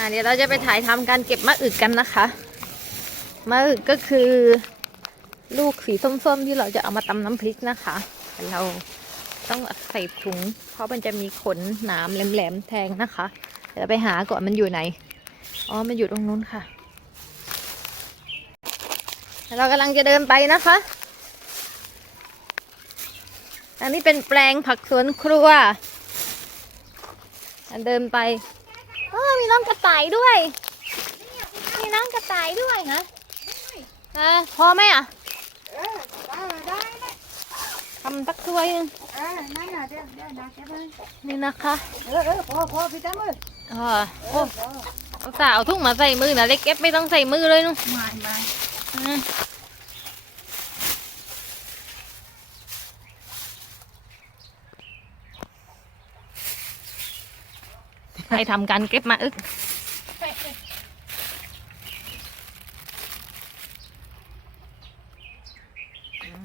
อ่าเดี๋ยวเราจะไปถ่ายทำการเก็บมะอึกกันนะคะ มะอึกก็คือ ลูกสีส้มๆที่เราจะเอามาตำน้ำพริกนะคะเราต้องใส่ถุง เพราะมันจะมีขนหนามแหลมๆแทงนะคะ เดี๋ยวไปหาก่อนมันอยู่ไหน อ๋อ มันอยู่ตรงนู้นค่ะ เรากำลังจะเดินไปนะคะ อันนี้เป็นแปลงผักสวนครัวอันเดินไป อ้อมีน้องกระต่ายด้วย มีน้องกระต่ายด้วยฮะอ่าพอไหมอะเออได้ได้ได้ทำตักถ้วยหนึงเออนั่นน่ะเดี๋ยวเดี๋ยวนะเก็บไว้นี่นะคะเออเออพอพอพี่ตั้มเอ้ยอ่าเอโอ้อพอเอาสาวเอาทุ่งมาใส่มือนะเล็กเก็บไม่ต้องใส่มือเลยนุไม่ไม่อืม ให้ทำการเก็บมาอึก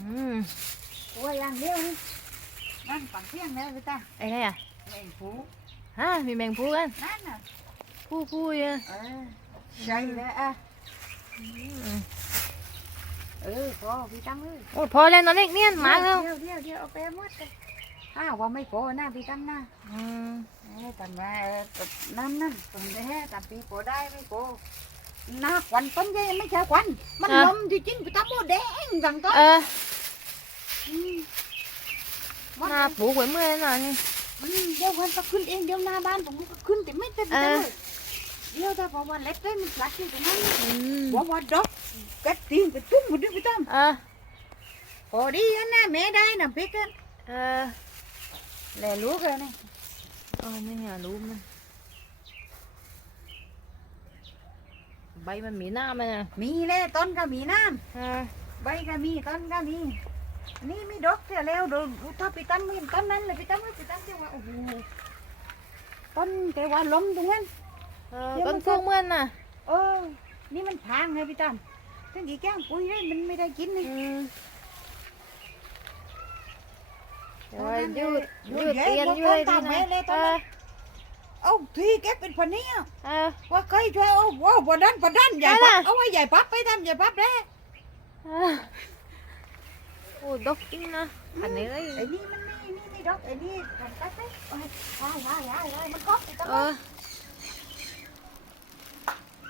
อืมโอ้ยอย่างเดียวนี่นั่นปั่นเที่ยงแล้วพี่ตั้มไอ้ไงอะเองผูฮะมีแมงผู้กันนั่นน่ะผู้ผู้เยอะเออใช่แล้วอะอืมเออพอพี่ตั้มเอ้ยโอ้พอแล้วนอนเล็กเนี่ยมาแล้วเดี๋ยวเดี๋ยวเดี๋ยวเอาไปหมดเลย อ้าวว่าไม่พอนะพี่ตั้มนะอืมเอ้ทำไมเออตบนั่นนั่นตรงนี้ทำปีโปได้ไม่โปหน้าควันต้นใหญ่ไม่ใช่ควัน มันลมจริงๆพี่ตั้มโมแดงดังต้นเออมมันหน้าปลูกไว้เมื่อไหร่นี่มันเดี๋ยววันก็ขึ้นเองเดี๋ยวหน้าบ้านผมก็ขึ้นแต่ไม่เต็มเอเลอยเดี๋ยวถ้าพอวันเล็กเลยมันปลักอยู่ตรงนั้นอืมว่าว่าดอกกัดตีนไปตุ้มหมดด้วยพี่ตั้มเออพอดีอันน่ะแม่ได้น่ะพี่กันเออ แลลูกเลยนี่เออไม่อยากรู้มันใบมันมีหน้ามันอะมีเลยต้นก็มีน้เออำใบก็มีต้นก็มี นี่มีดอกเสียแล้วดูดูถ้าพี่ตั้มเห็นต้นนั้นเลยพี่ตั้มพี่ตั้มจะว่าโอ้โหต้นแต่ว่าล้มตรงนั้น เออเดี๋ยวต้มันนพวกเมื่อนน่ะเออ นี่มันทางไงพี่ตั้มถึงกี่แก้งปุ๋ยเลยมันไม่ได้กินนี่อืมเดี๋ยวตอน นั้นยืดเลยยืดยืดเตียนเลยยืดตามดีแม่นะเลยตเออนนั้อนเอาที่แกเป็นคนนี้อะเออว่าใครช่วยเอาว่าวันนั้นวันนั้นใหญ่ได้ปั๊บล่ะเอาไว้ใหญ่ปั๊บไปทำใหญ่ปั๊บได้เออโอ้ดกจริงนะขันนี้เลยไอ้นี่มันมีนี่มีดอกไอ้นี่ทำตัดไปโอ้ยได้ได้ได้ได้มันครบไปตั้งเออ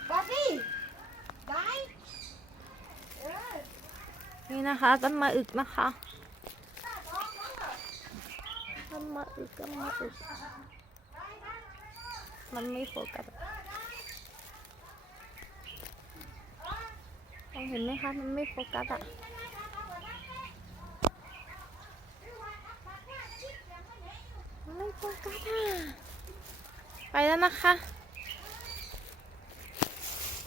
ตัดดิได้เออนี่นะคะต้นมะอึกนะคะต้น มะอึกต้นมะอึกมันไม่โฟกัสมองเห็นไหมคะ มันไม่โฟกัสอะไม่โฟกัสอะ ไปแล้วนะคะ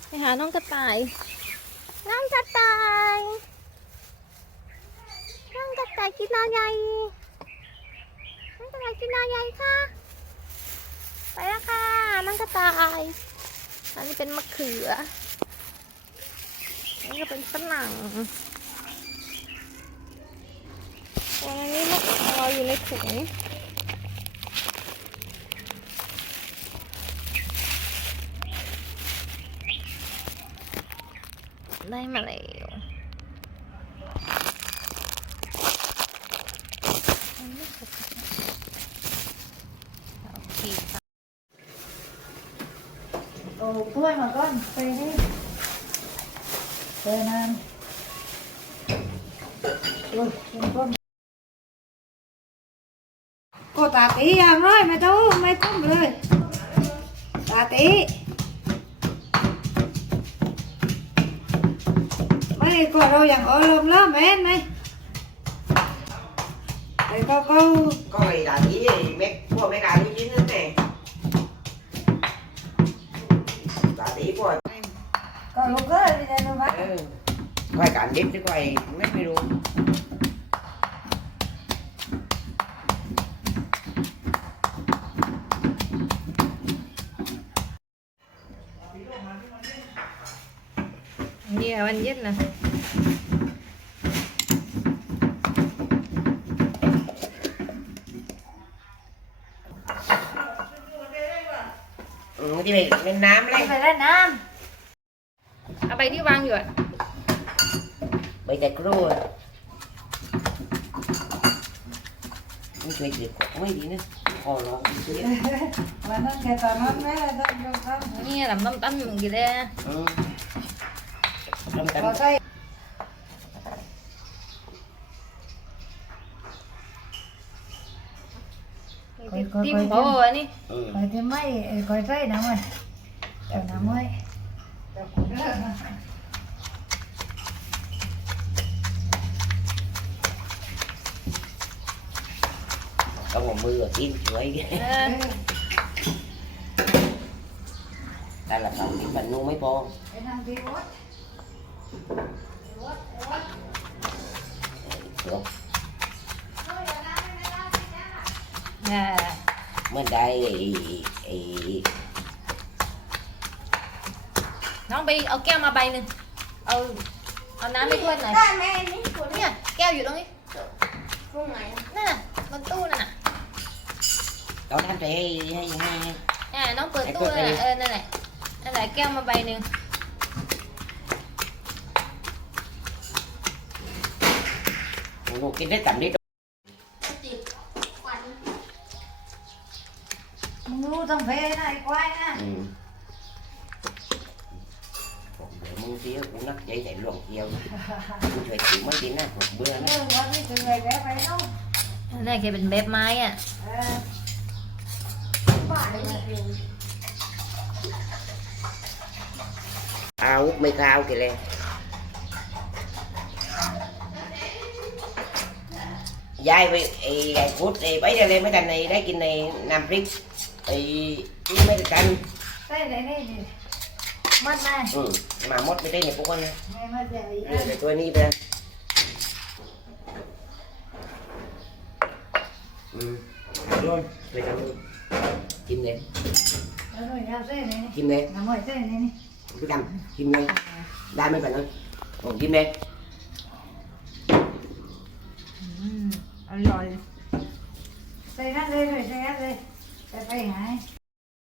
ไปหาน้องกระต่าย น้องกระต่าย น้องกระต่ายกินอะไรน้ องกระต่ายกินอะไรคะไปแล้วค่ะน้องกระต่ายอันนี้เป็นมะเขืออันนี้ก็เป็นฝรั่งอันนี้มะเขืออยู่ในถุงได้มาแล้ว ồ thôi mà con về đi. Về nan rồi con cô tà tí làm rồi, mày đâu mày cũng rồi tà tí mày cô đâu dạng ô lôm lắm em mày thầy cô cô cô đã tí ಎಂಟಕ್ಕೆ ಐದು ಬಿಡು Yeah, one yet na. Ừ, đi về lên Nam lên. Về lên Nam. À, bày đi vang rồi ạ. បីតែគ្រួមិនជួយជិះគាត់អីនេះណាអឡងជិះឡានគេតាមមែនដល់យកតាមនេះរំដំតាំងគេដែររំតាំង coi coi coi coi coi coi coi coi coi coi coi coi coi coi coi coi có một mưa rồi kiếm chuối đây là phòng kiếm mình nuôi mấy con được mình đây nó bị ở keo mà bay nè ừ. Ở nám đi quên này nè keo gì đâu đi. Nè mình tu nè nè. Còn anh chị hay hay hay. À nó cười tôi này, ơi đây này. Anh lại kêu mà bày nè. Một cái đấy cầm đi. Mua thằng phê này quay nè. Ừ. mua tí cũng nắp dây để luồng nhiều cũng phải chịu mấy tiếng này một bữa nữa này cái bình bếp mai à Ao hút mấy cao kìa lên dài vì ý, phút thì bấy giờ lên mấy thằng này đấy kinh này làm rít thì mấy cành đây đây mất này. Ừ mà mất cái tên này cũng con này để tôi đi về. Ừ. Rồi lấy cành luôn chim nè. Chim nè. Cái cầm chim nè. Đa mấy bạn ơi. Còn chim nè. Rồi. Xây ra đây rồi xây ra đây sẽ phải hả?